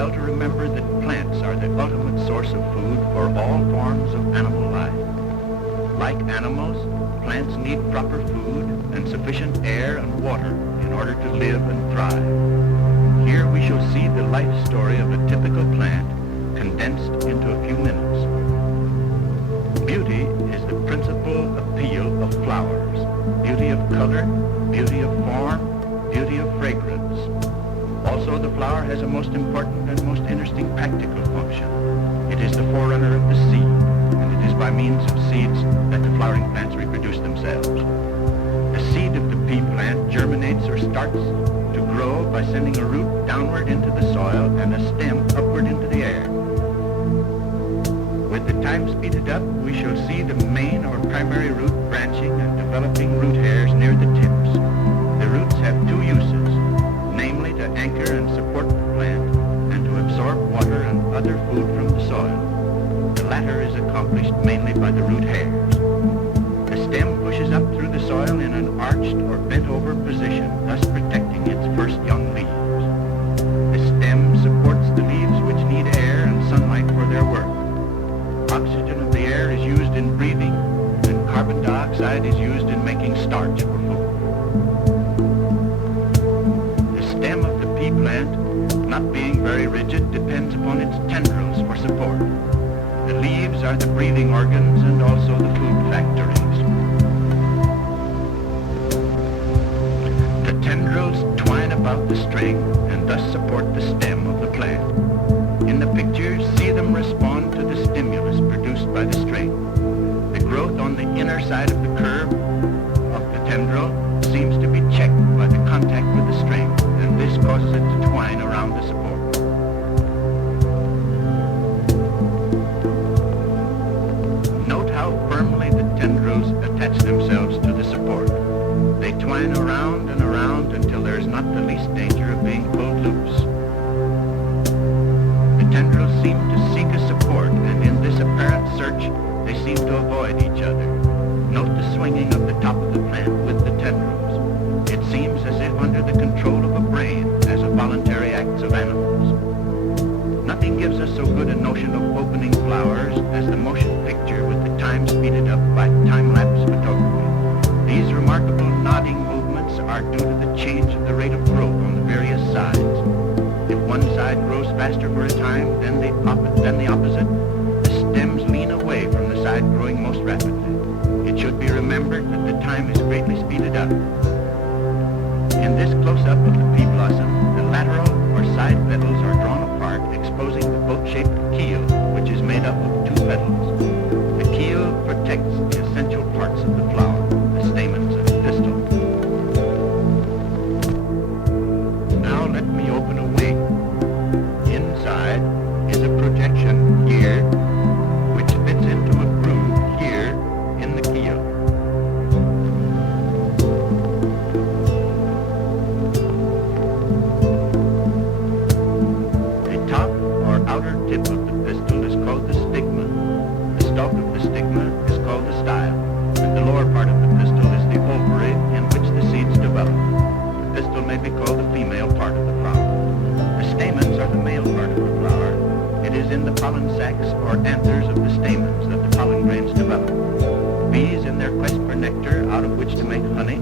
well to remember that plants are the ultimate source of food for all forms of animal life. Like animals, plants need proper food and sufficient air and water in order to live and thrive. Here we shall see the life story of a typical plant condensed into a few minutes. Beauty is the principal appeal of flowers. Beauty of color, beauty of form, beauty of fragrance. Also, the flower has a most important and most interesting practical function. It is the forerunner of the seed, and it is by means of seeds that the flowering plants reproduce themselves. The seed of the pea plant germinates or starts to grow by sending a root downward into the soil and a stem upward into the air. With the time speeded up, we shall see the main or primary root branching and developing root hairs near the tips. The roots have two uses, namely to anchor and support the plant and to absorb water and other food from the soil. The latter is accomplished mainly by the root hairs. The stem pushes up through the soil in an arched or bent over position, thus protecting its first young leaves. The stem supports the leaves which need air and sunlight for their work. Oxygen of the air is used in breathing, and carbon dioxide is used in making starch for food. The stem of the pea plant, not being very rigid, depends upon its tendrils for support. The leaves are the breathing organs and also the food factories. The tendrils twine about the string and thus support the stem of the plant. In the picture, see them respond to the stimulus produced by the string. The growth on the inner side of the curve of the tendril seems to be checked by the contact with the string, and this causes it to twine around the support. Note how firmly the tendrils attach themselves to the support. They twine around and around until there is not the least danger of being pulled loose. Tendrils seem to seek a support, and in this apparent search, they seem to avoid each other. Note the swinging of the top of the plant with the tendrils. It seems as if under the control of a brain, as a voluntary acts of animals. Nothing gives us so good a notion of opening flowers as the motion picture with the time speeded up by time-lapse photography. These remarkable nodding movements are due to the change of the rate of growth on the various sides. If one side grows faster for a time than the opposite, the stems lean away from the side growing most rapidly. It should be remembered that the time is greatly speeded up. In this close-up of the pea blossom, the lateral or side petals are drawn apart, exposing the boat-shaped keel, which is made up of two petals. The keel protects the essential parts of the flower, the stamens and the pistil. Now let me open a wing. Inside is a projection here, which fits into a groove here in the keel. The top or outer tip of the pistil is called the stigma. The stalk of the stigma is called the style, and the lower part of the pistil is the ovary in which the seeds develop. The pistil may be called the female part of the flower. The stamens are the male part of the flower. It is in the pollen sacs or anthers of the stamens that the pollen grains develop. Bees, in their quest for nectar out of which to make honey,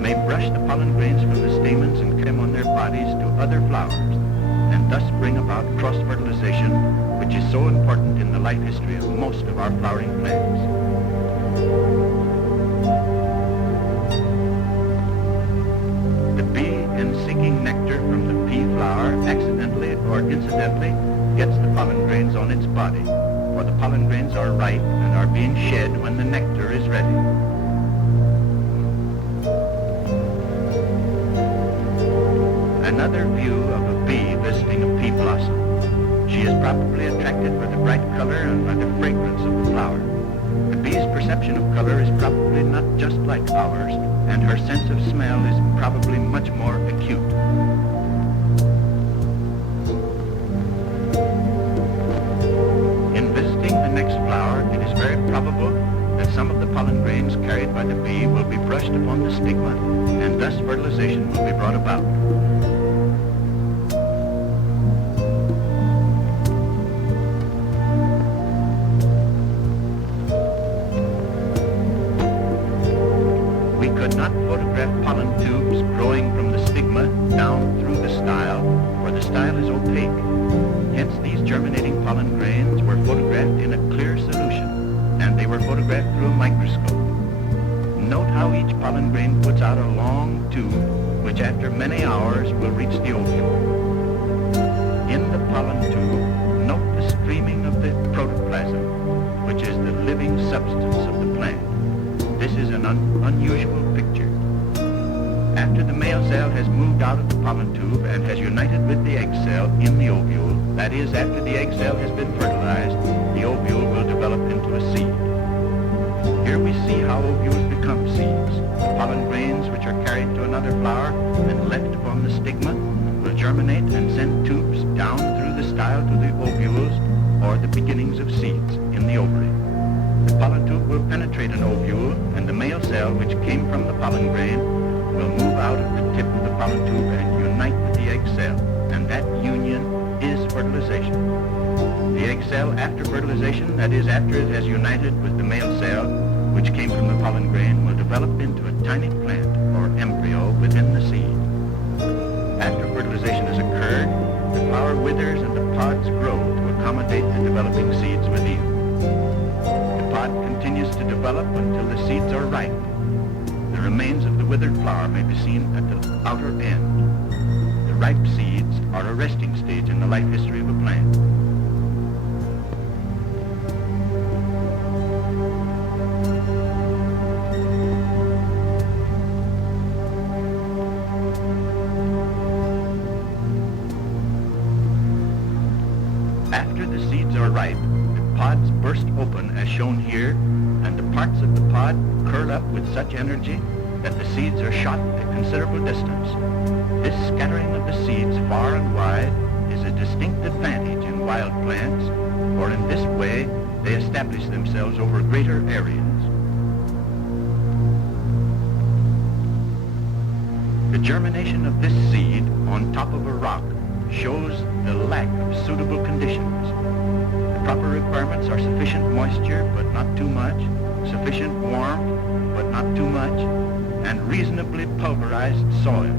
may brush the pollen grains from the stamens and carry them on their bodies to other flowers, and thus bring about cross-fertilization, which is so important in the life history of most of our flowering plants. The bee, in seeking nectar from the pea flower, accidentally or incidentally gets the pollen grains on its body, for the pollen grains are ripe and are being shed when the nectar is ready. Another view of a bee visiting a pea blossom. She is probably attracted by the bright color and by the fragrance of the flower. The bee's perception of color is probably not just like ours, and her sense of smell is probably much more acute. In visiting the next flower, it is very probable that some of the pollen grains carried by the bee will be brushed upon the stigma, and thus fertilization will be brought about. photograph pollen tubes growing from the stigma down through the style, where the style is opaque. Hence, these germinating pollen grains were photographed in a clear solution, and they were photographed through a microscope. Note how each pollen grain puts out a long tube, which after many hours will reach the ovule. In the pollen tube, note the streaming of the protoplasm, which is the living substance of the plant. This is an unusual picture. After the male cell has moved out of the pollen tube and has united with the egg cell in the ovule, that is, after the egg cell has been fertilized, the ovule will develop into a seed. Here we see how ovules become seeds. The pollen grains, which are carried to another flower and left upon the stigma, will germinate and send tubes down through the style to the ovules, or the beginnings of seeds in the ovary. The pollen tube will penetrate an ovule, and the male cell, which came from the pollen grain, will move out of the tip of the pollen tube and unite with the egg cell, and that union is fertilization. The egg cell, after fertilization, that is, after it has united with the male cell, which came from the pollen grain, will develop into a tiny plant or embryo within the seed. After fertilization has occurred, the flower withers and the pods grow to accommodate the developing seeds within. The pod continues to develop until the seeds are ripe. The remains of the withered flower may be seen at the outer end. The ripe seeds are a resting stage in the life history of a plant. After the seeds are ripe, the pods burst open as shown here, and the parts of the pod curl up with such energy that the seeds are shot a considerable distance. This scattering of the seeds far and wide is a distinct advantage in wild plants, for in this way they establish themselves over greater areas. The germination of this seed on top of a rock shows the lack of suitable conditions. The proper requirements are sufficient moisture, but not too much, sufficient warmth, but not too much, and reasonably pulverized soil.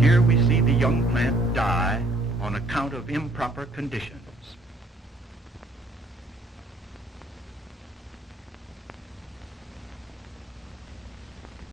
Here we see the young plant die on account of improper conditions.